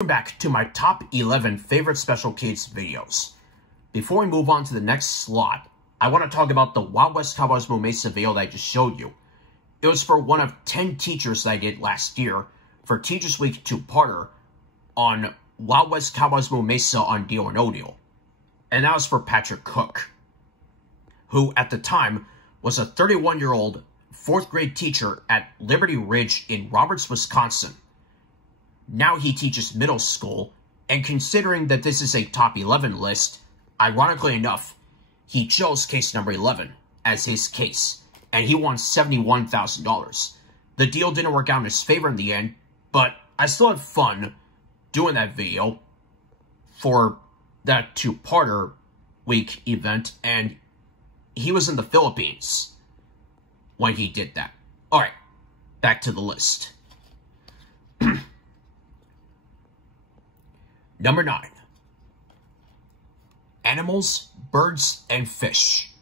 Welcome back to my top 11 favorite Special Kids videos. Before we move on to the next slot, I want to talk about the Wild West Cowboys Moo Mesa video that I just showed you. It was for one of 10 teachers that I did last year for Teachers Week 2-parter on Wild West Cowboys Moo Mesa on Deal or No Deal. And that was for Patrick Cook, who at the time was a 31-year-old 4th grade teacher at Liberty Ridge in Roberts, Wisconsin. Now he teaches middle school, and considering that this is a top 11 list, ironically enough, he chose case number 11 as his case, and he won $71,000. The deal didn't work out in his favor in the end, but I still had fun doing that video for that 2-parter week event, and he was in the Philippines when he did that. Alright, back to the list. Number 9. Animals, birds, and fish.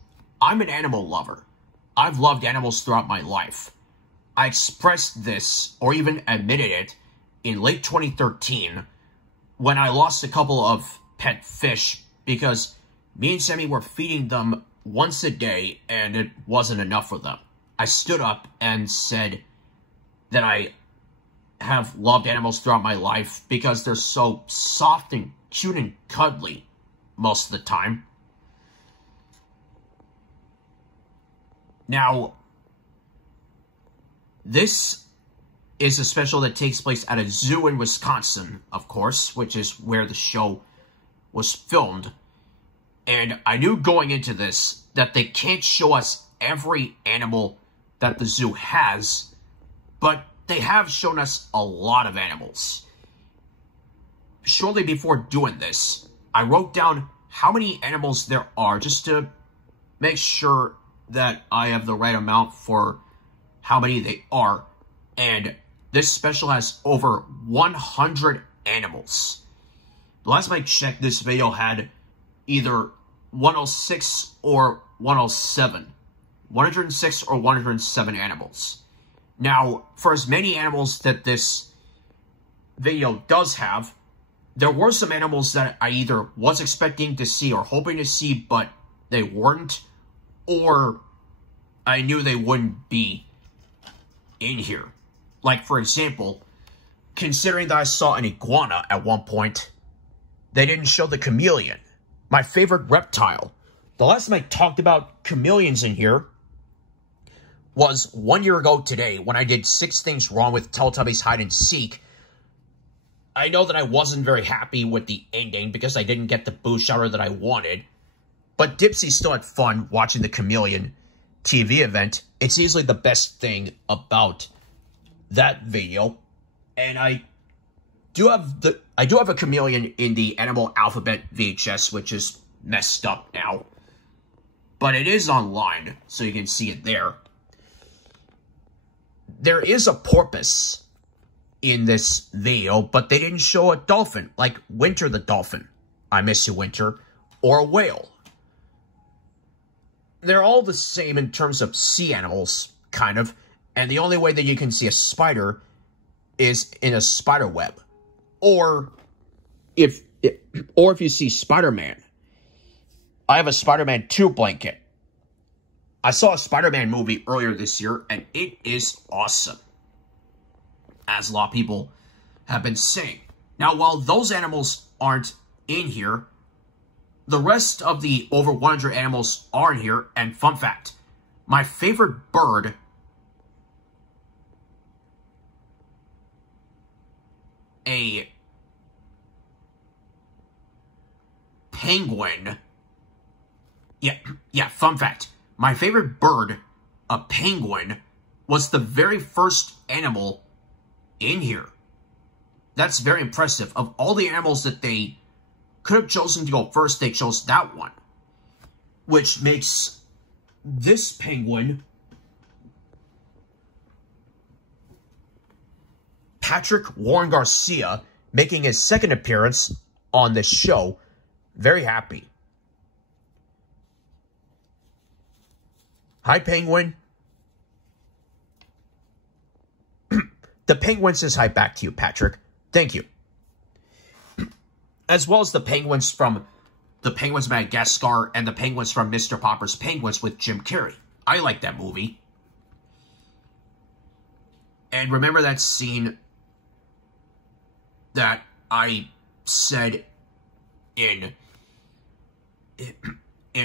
I'm an animal lover. I've loved animals throughout my life. I expressed this, or even admitted it, in late 2013 when I lost a couple of pet fish because me and Sammy were feeding them once a day and it wasn't enough for them. I stood up and said that I have loved animals throughout my life because they're so soft and cute and cuddly most of the time. Now, this is a special that takes place at a zoo in Wisconsin, of course, which is where the show was filmed. And I knew going into this that they can't show us every animal that the zoo has, but they have shown us a lot of animals. Shortly before doing this, I wrote down how many animals there are just to make sure that I have the right amount for how many they are. And this special has over 100 animals. The last time I checked, this video had either 106 or 107. 106 or 107 animals. Now, for as many animals that this video does have, there were some animals that I either was expecting to see or hoping to see, but they weren't, or I knew they wouldn't be in here. Like, for example, considering that I saw an iguana at one point, they didn't show the chameleon, my favorite reptile. The last time I talked about chameleons in here was 1 year ago today when I did 6 things wrong with Teletubbies Hide and Seek. I know that I wasn't very happy with the ending because I didn't get the boo shower that I wanted, but Dipsy still had fun watching the chameleon TV event. It's easily the best thing about that video, and I do have a chameleon in the Animal Alphabet VHS, which is messed up now, but it is online, so you can see it there. There is a porpoise in this video, but they didn't show a dolphin, like Winter the dolphin, I miss you Winter, or a whale. They're all the same in terms of sea animals, kind of, and the only way that you can see a spider is in a spider web. Or if you see Spider-Man. I have a Spider-Man 2 blanket. I saw a Spider-Man movie earlier this year, and it is awesome, as a lot of people have been saying. Now, while those animals aren't in here, the rest of the over 100 animals are in here, and fun fact, my favorite bird a penguin. Yeah, fun fact. My favorite bird, a penguin, was the very first animal in here. That's very impressive. Of all the animals that they could have chosen to go first, they chose that one. Which makes this penguin Patrick Warren Garcia, making his second appearance on this show, very happy. Hi, Penguin. The Penguin says hi back to you, Patrick. Thank you. as well as the penguins from The Penguins of Madagascar and the penguins from Mr. Popper's Penguins with Jim Carrey. I like that movie. And remember that scene that I said in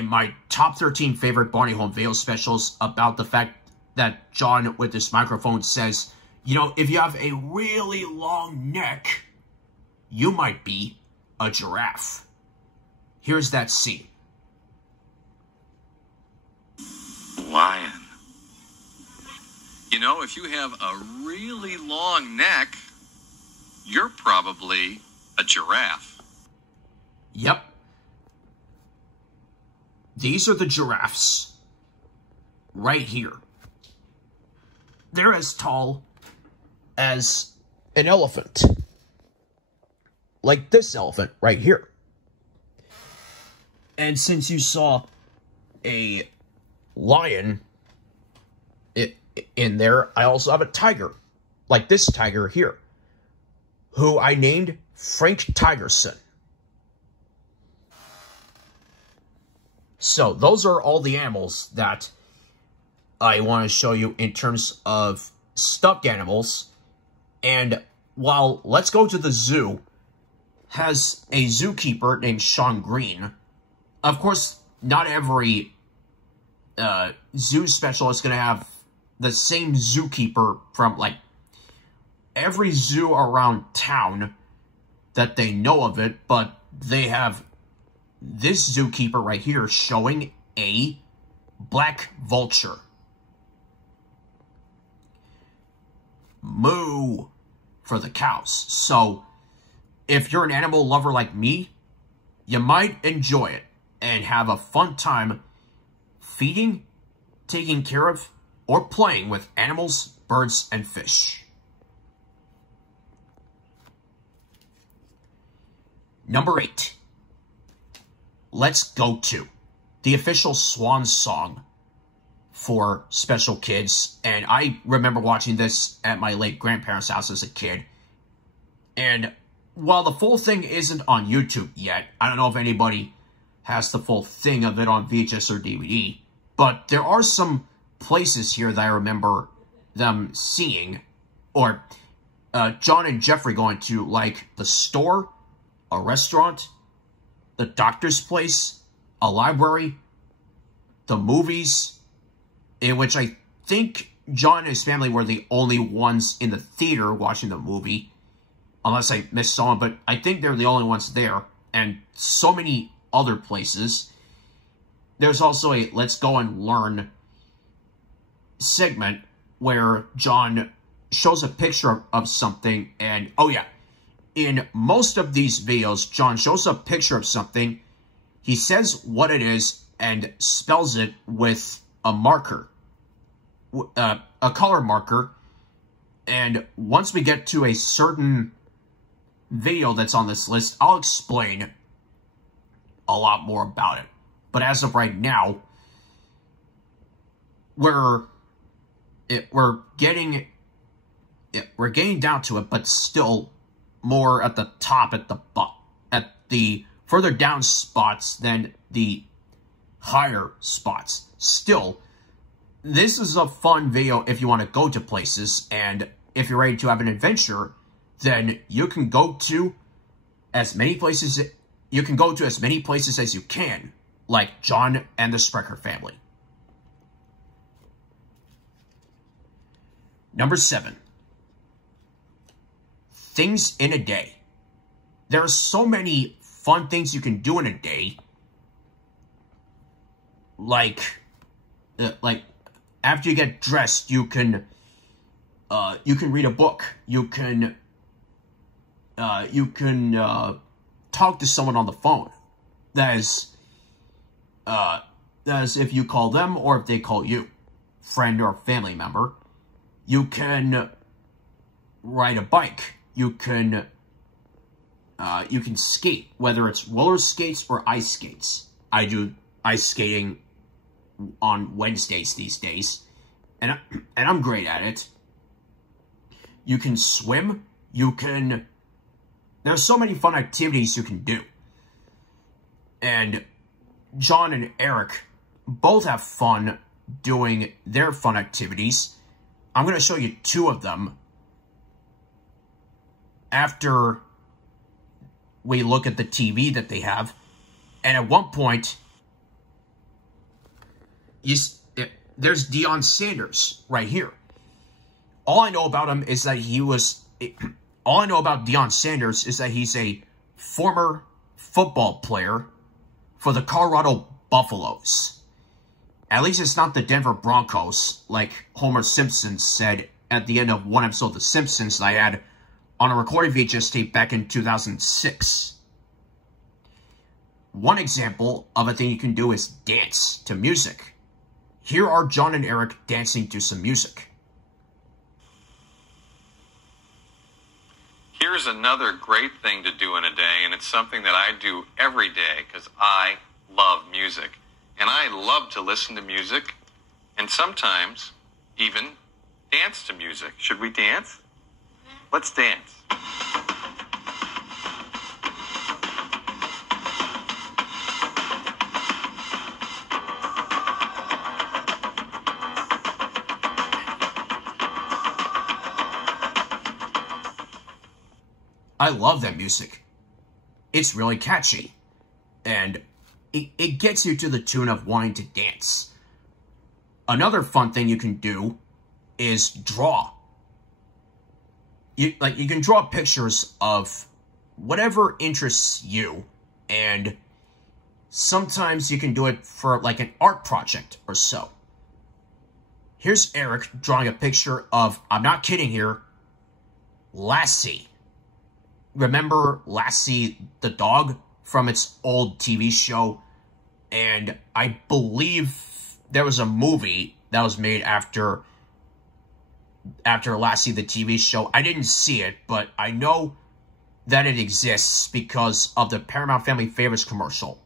my top 13 favorite Barney Home Video specials about the fact that John with this microphone says, you know, if you have a really long neck, you might be a giraffe. Here's that scene. Lion. You know, if you have a really long neck, you're probably a giraffe. Yep. These are the giraffes. Right here. They're as tall as an elephant. Like this elephant right here. And since you saw a lion in there, I also have a tiger. Like this tiger here. Who I named Frank Tigerson. So, those are all the animals that I want to show you in terms of stuffed animals. And while Let's Go to the Zoo has a zookeeper named Sean Green, of course, not every zoo special is going to have the same zookeeper from, like, every zoo around town that they know of it, but they have this zookeeper right here showing a black vulture. Moo for the cows. So, if you're an animal lover like me, you might enjoy it and have a fun time feeding, taking care of, or playing with animals, birds, and fish. Number 8. Let's Go To, the official swan song for special kids. And I remember watching this at my late grandparents' house as a kid. And while the full thing isn't on YouTube yet, I don't know if anybody has the full thing of it on VHS or DVD, but there are some places here that I remember them seeing, or John and Jeffrey going to, like the store, a restaurant, the doctor's place, a library, the movies, in which I think John and his family were the only ones in the theater watching the movie, unless I missed someone, but I think they're the only ones there, and so many other places. There's also a Let's Go and Learn segment where John shows a picture of something, and, oh yeah, in most of these videos, John shows a picture of something, he says what it is, and spells it with a marker, a color marker, and once we get to a certain video that's on this list, I'll explain a lot more about it. But as of right now, we're getting down to it, but still more at the top, at the further down spots than the higher spots. Still, this is a fun video if you want to go to places, and if you're ready to have an adventure, then you can go to as many places as you can, like John and the Sprecher family. Number 7. Things in a day. There are so many fun things you can do in a day. Like after you get dressed, you can read a book. You can talk to someone on the phone. That is if you call them or if they call you, friend or family member. You can ride a bike. You can skate, whether it's roller skates or ice skates. I do ice skating on Wednesdays these days, and I'm great at it. You can swim. You can There's so many fun activities you can do. And John and Eric both have fun doing their fun activities. I'm going to show you 2 of them after we look at the TV that they have. And at one point, there's Deion Sanders right here. All I know about him is that all I know about Deion Sanders is that he's a former football player for the Colorado Buffaloes. At least it's not the Denver Broncos, like Homer Simpson said at the end of one episode of The Simpsons that I had on a recorded VHS tape back in 2006. One example of a thing you can do is dance to music. Here are John and Eric dancing to some music. Here's another great thing to do in a day, and it's something that I do every day because I love music. And I love to listen to music and sometimes even dance to music. Should we dance? Let's dance. I love that music. It's really catchy. And it gets you to the tune of wanting to dance. Another fun thing you can do is draw. You can draw pictures of whatever interests you, and sometimes you can do it for like an art project or so. Here's Eric drawing a picture of, I'm not kidding here, Lassie. Remember Lassie the dog from its old TV show? And I believe there was a movie that was made after Lassie the TV show. I didn't see it, but I know that it exists because of the Paramount Family Favorites commercial.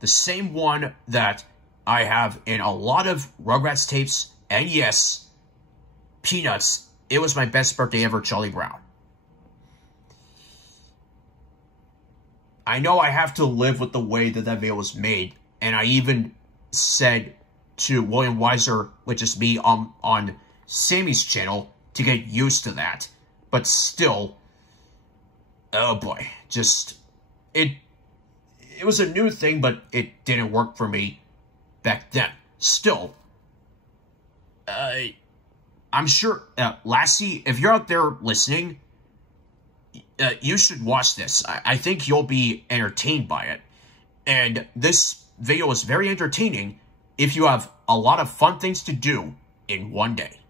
The same one that I have in a lot of Rugrats tapes, and yes, Peanuts, It Was My Best Birthday Ever, Charlie Brown. I know I have to live with the way that video was made, and I even said to William Weyser, which is me on Sammy's channel, to get used to that. But still, oh boy, it was a new thing, but it didn't work for me back then. Still, I'm sure, Lassie, if you're out there listening, you should watch this. I think you'll be entertained by it. And this video is very entertaining if you have a lot of fun things to do in one day.